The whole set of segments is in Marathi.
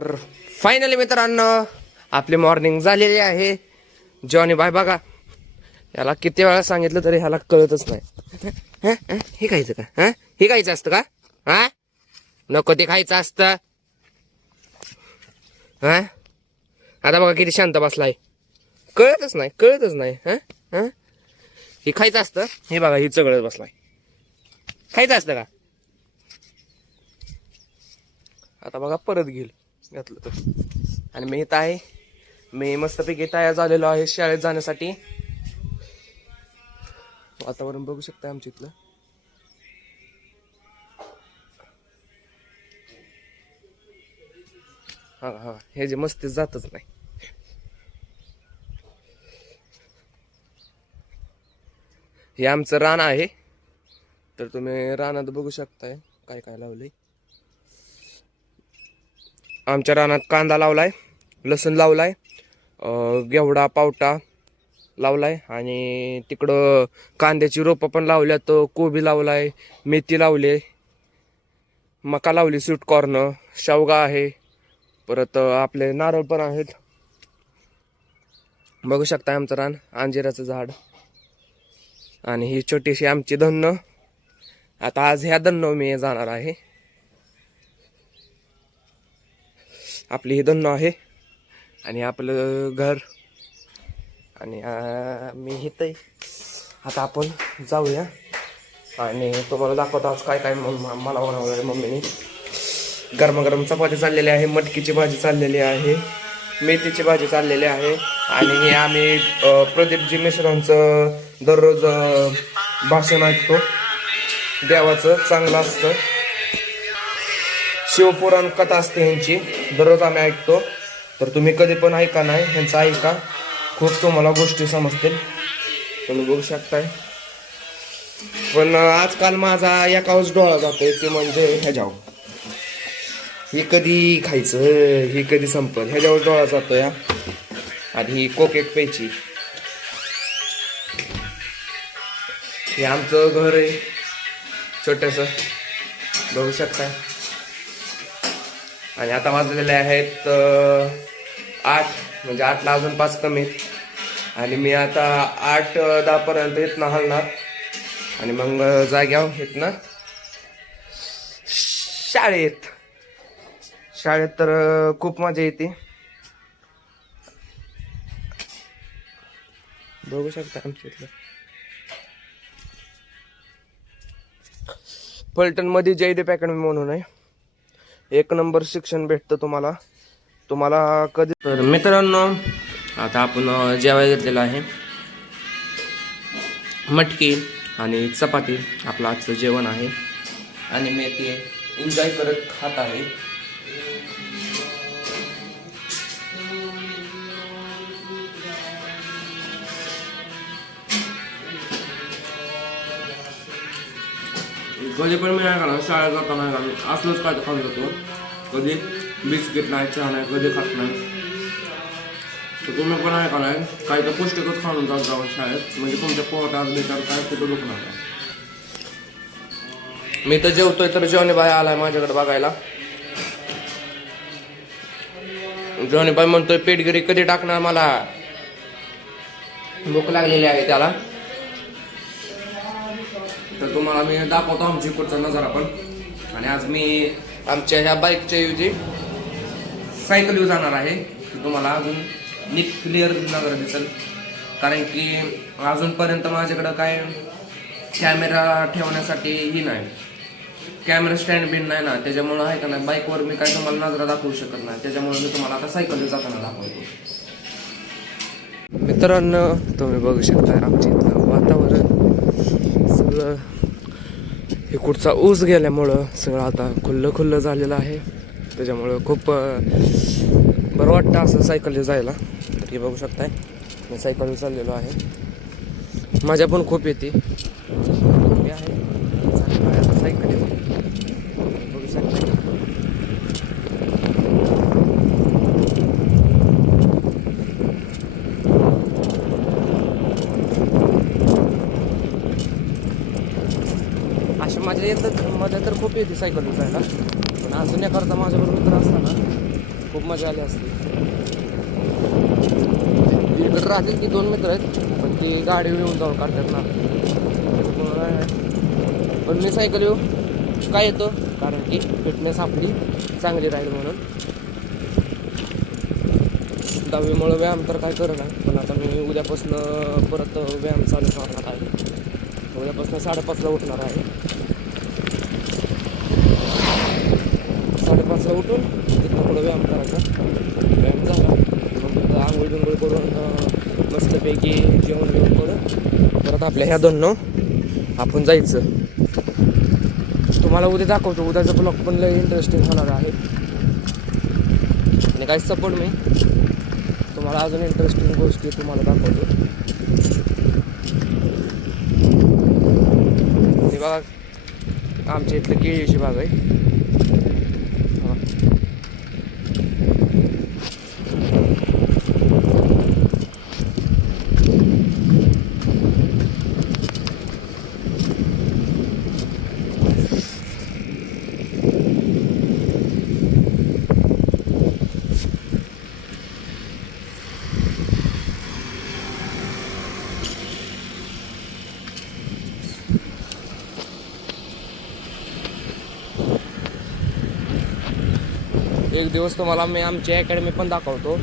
तर फायनली मित्रांनो आपली मॉर्निंग झालेली आहे. जॉनी बाय बघा, याला किती वेळा सांगितलं तरी ह्याला कळतच नाही. हे खायचं का? हे खायचं असतं का? नको ते खायचं असतं. आता बघा किती शांत बसलाय. कळतच नाही. हे खायचं असतं. हे बघा ही चगळत बसलाय. खायचं असतं का? आता बघा परत घेईल घातलं तर. आणि मी इथं आहे. मी मस्तपैकी तयार झालेलो आहे शाळेत जाण्यासाठी. वातावरण बघू शकता आमच्या इथलं. हा हे जे मस्ती जातच नाही. हे आमचं रान आहे. तर तुम्ही रानात बघू शकताय काय काय लावलंय. आमच्या रानात कांदा लावलाय, लसूण लावलाय, घेवडा पावटा लावलाय आणि तिकडं कांद्याची रोपं पण लावल्यात, कोबी लावलाय, मेथी लावली, मका लावली, स्वीट कॉर्न, शेवगा आहे, परत आपले नारळ पण आहेत. बघू शकता आमचं रान, अंजिराचं झाड. आणि ही छोटीशी आमची धन्न. आता आज ह्या धन्न मी जाणार आहे. आपली ही धन्न आहे आणि आपलं घर. आणि मी इथं. आता आपण जाऊया आणि तुम्हाला दाखवतो आज काय काय मला बनवलं आहे मम्मीने. गरमागरम चपाती चाललेली आहे, मटकीची भाजी चाललेली आहे, मेथीची भाजी चाललेली आहे. आणि हे आम्ही प्रदीपजी मिश्रांचं दररोज भाषण ऐकतो. देवाचं चांगलं असतं, शिवपुराण कथा असते ह्यांची, दररोज आम्ही ऐकतो. तर तुम्ही कधी पण ऐका नाही, ह्यांचं ऐका, खूप तुम्हाला गोष्टी समजतील. तुम्ही बघू शकताय. पण आजकाल माझा एकाच डोळा जातोय, ते म्हणजे ह्याच्यावर. हे कधी खायचं, हे कधी संपल, ह्याच्यावर डोळा जातोय. आणि ही कोक एक प्यायची. हे आमचं घर आहे छोटंसं, बघू शकताय. आणि आता वाजलेले आहेत 8, म्हणजे 8ला अजून 5 कमी. आणि मी आता 8-10 पर्यंत इथनं हलणार आणि मग जाग्यावर इथनं शाळेत तर खूप मजा येते. बघू शकता आमच्या इथलं. फलटण मध्ये जयदेव अकॅडमी म्हणून आहे. 1 नंबर शिक्षण भेटतं तुम्हाला कधी. तर मित्रांनो आता आपण जेवायला घेतलेलं आहे. मटकी आणि चपाती आपलं आजचं जेवण आहे. आणि मी ते एन्जॉय करत खात आहे. कधी पण मी नाही खाणार, शाळेत जाताना नाही खाणार, असलंच काय तर खाऊन जातो. कधी बिस्किट नाही, चहा नाही, कधी खात नाही. तर तुम्ही पण नाही खाणार, काही तर पौष्टिकच खाऊन जात जावं शाळेत, म्हणजे तुमच्या पोटात बेकार काय कुठं दुखणार नाही. मी तर जेवतोय तर जॉनी बाय आलाय माझ्याकडे बघायला. जॉनी बाय म्हणतोय पेटगिरी कधी टाकणार, मला भूक लागलेली आहे त्याला. तर तुम्हाला मी दाखवतो आमची पुढचा नजारा पण. आणि आज मी आमच्या ह्या बाईकच्या ऐवजी सायकल यूज जाणार आहे. तुम्हाला अजून नीट क्लिअर नजारा दिसेल, कारण की अजूनपर्यंत माझ्याकडं काय कॅमेरा ठेवण्यासाठी ही नाही, कॅमेरा स्टँड बिन नाही ना, त्याच्यामुळं आहे का नाही बाईकवर मी काय तुम्हाला नजरा दाखवू शकत नाही. त्याच्यामुळे मी तुम्हाला आता सायकल यूज जाताना दाखवतो. मित्रांनो तुम्ही बघू शकता आमच्या इथलं वातावरण. सगळं इकडचा ऊस गेल्यामुळं सगळं आता खुल्लं झालेलं आहे. त्याच्यामुळं खूप बरं वाटतं असं सायकल जायला. तर हे बघू शकताय मी सायकल चाललेलो आहे. मजा पण खूप येते. सायकल बघू शकता. अशा मजा तर खूप येते सायकल जायला. पण अजून एखादा माझ्याबरोबर मित्र असताना खूप मजा आली असती. इकडे राहतील ती 2 मित्र आहेत, पण ती गाडी येऊन जाऊन काढतात ना. पण मी सायकल येऊ काय येतो, कारण की फिटनेस आपली चांगली राहील म्हणून. 10वीमुळे व्यायाम तर काय करत नाही, पण आता मी उद्यापासून परत व्यायाम चालू करणार आहे. उद्यापासून 5:30ला उठणार आहे. 5:30ला उठून तिथं पुढं व्यायाम करायचा. व्यायाम झाला मग तिथं आंघोळ बिंघोळ करून मस्तपैकी जेवण बिवण करून परत आपल्या ह्या 2 आपण जायचं. तुम्हाला उद्या दाखवतो. उद्याचा ब्लॉग पण लय इंटरेस्टिंग होणार आहे. आणि काही सपोर्ट मी तुम्हाला अजून इंटरेस्टिंग गोष्टी तुम्हाला दाखवतो. आणि बघा आमच्या इथलं केळीची बाग आहे. एक दिवस तुम्हाला मी आमची अकॅडमी पण दाखवतो.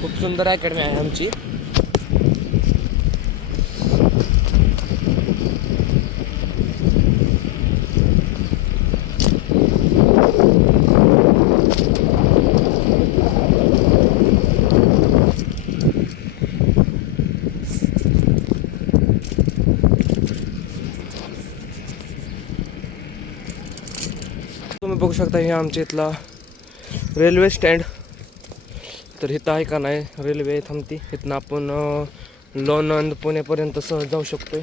खूप सुंदर अकॅडमी आहे आमची. तुम्ही बघू शकता हे आमच्या इथला रेल्वे स्टँड. तर इथं आहे का नाही रेल्वे थांबती. इथनं आपण लोणंद पुण्यापर्यंत सहज जाऊ शकतोय.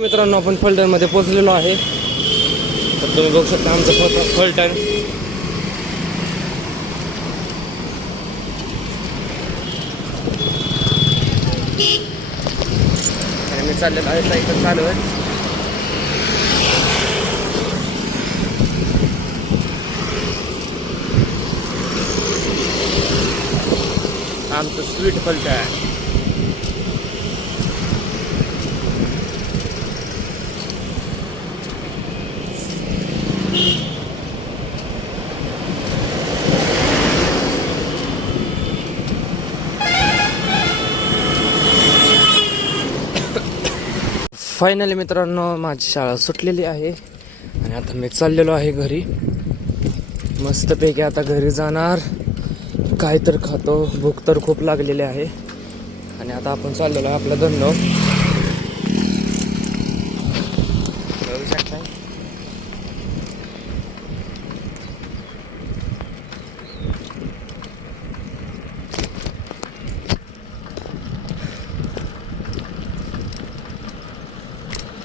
मित्रांनो आपण फलटणमध्ये पोहोचलेलो आहे. तर तुम्ही बघू शकता आमचं फलटण. आणि मी चाललेलो आहे सायकल चालू आहे. आमचं स्वीट फलटण. फायनली मित्रांनो माझी शाळा सुटलेली आहे आणि आता मी चाललेलो आहे घरी. मस्तपैकी आता घरी जाणार, काय तर खातो. भूक तर खूप लागलेली आहे. आणि आता आपण चाललेलो आहे आपलं धन्नो. बघू शकता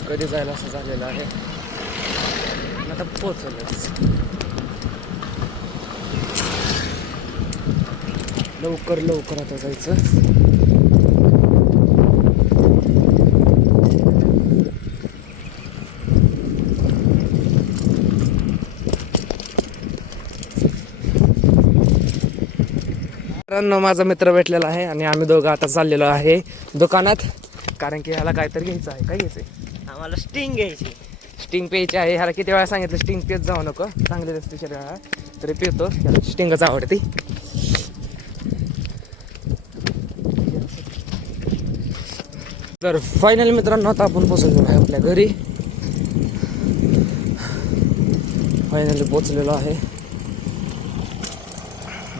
कधी जायला असं झालेलं आहे. आता पोचलंच. लवकर लवकर आता जायचं. माझा मित्र भेटलेला आहे आणि आम्ही दोघं आता चाललेलो आहे दुकानात. कारण की ह्याला काहीतरी घ्यायचं आहे. काय घ्यायचंय आम्हाला स्टिंग घ्यायची. स्टिंग प्यायची आहे. ह्याला किती वेळा सांगितलं स्टिंग पेत जाऊ नको, चांगले असते शरीराला, तरी पितो. ह्याला स्टिंगच आवडते. तर फायनल मित्रांनो आता आपण पोचलेलो आहे आपल्या घरी. फायनली पोचलेलो आहे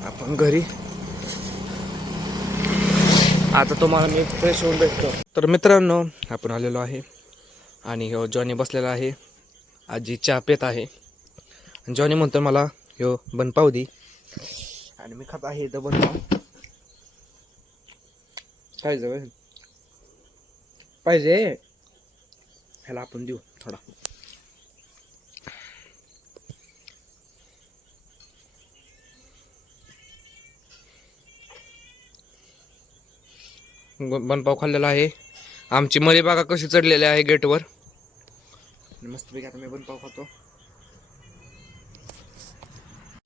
आपण घरी. आता तुम्हाला मी फ्रेश होऊन भेटतो. तर मित्रांनो आपण आलेलो आहे आणि ह्यो जॉनी बसलेला आहे. आजी चहा पेत आहे. जॉनी म्हणतो मला ह्यो बनपाव दे आणि मी खात आहे इथं बनपाव. काय जाऊ पाहिजे ह्याला आपण देऊ थोडा. बनपाव खाल्लेला आहे. आमची मरी बागा कशी चढलेली आहे गेटवर. मस्तपैकी आता मी बनपाव खातो.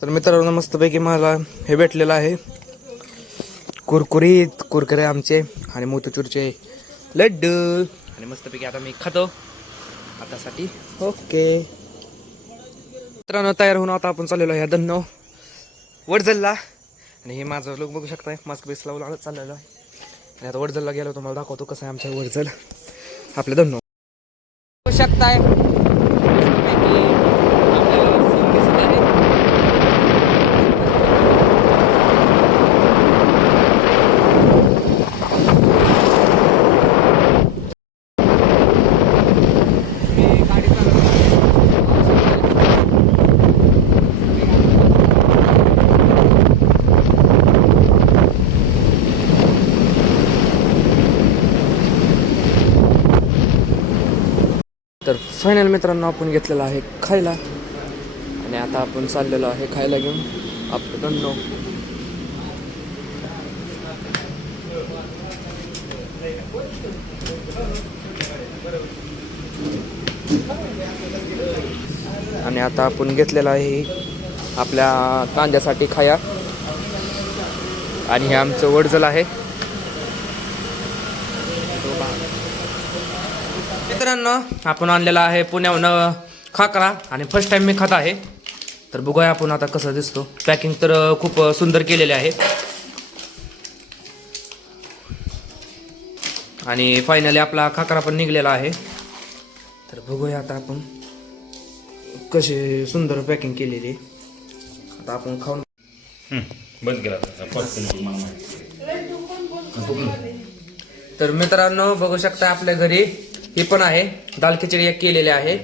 तर मित्रांनो मस्तपैकी मला हे भेटलेलं आहे कुरकुरीत कुरकुरे आमचे आणि मोतीचूरचे लड्डू. आणि मस्तपैकी आता मी खातो आतासाठी. ओके मित्रांनो तयार होऊन आता आपण चाललेलो आहे धन्नो वडजलला. आणि हे माझं लोक बघू शकताय मास्क बेस लावून चाललेलो आहे. आणि आता वडजलला गेलो तुम्हाला दाखवतो कसं आहे आमच्या वडजल आपलं धन्नो बघू शकताय. तर फायनल मित्रांनो आपण घेतलेला आहे खायला. आणि आता आपण चाललेलो आहे खायला घेऊन आपलं धन्नो. आणि आता आपण घेतलेला आहे आपल्या कांद्यासाठी खाया. आणि हे आमचं वडजल आहे. मित्रांनो आपण आणलेला आहे पुण्याहून खाकरा आणि फर्स्ट टाइम मी खात आहे. तर बघूया आपण आता कसं दिसतो. पॅकिंग तर खूप सुंदर केलेले आहे. आणि फायनली आपला खाकरा पण निघलेला आहे. तर बघूया आता आपण कसे सुंदर पॅकिंग केलेली. आता आपण खाऊन बंद केला. तर मित्रांनो बघू शकता आपल्या घरी हे पण आहे दाल खिचडी एक केलेली आहे.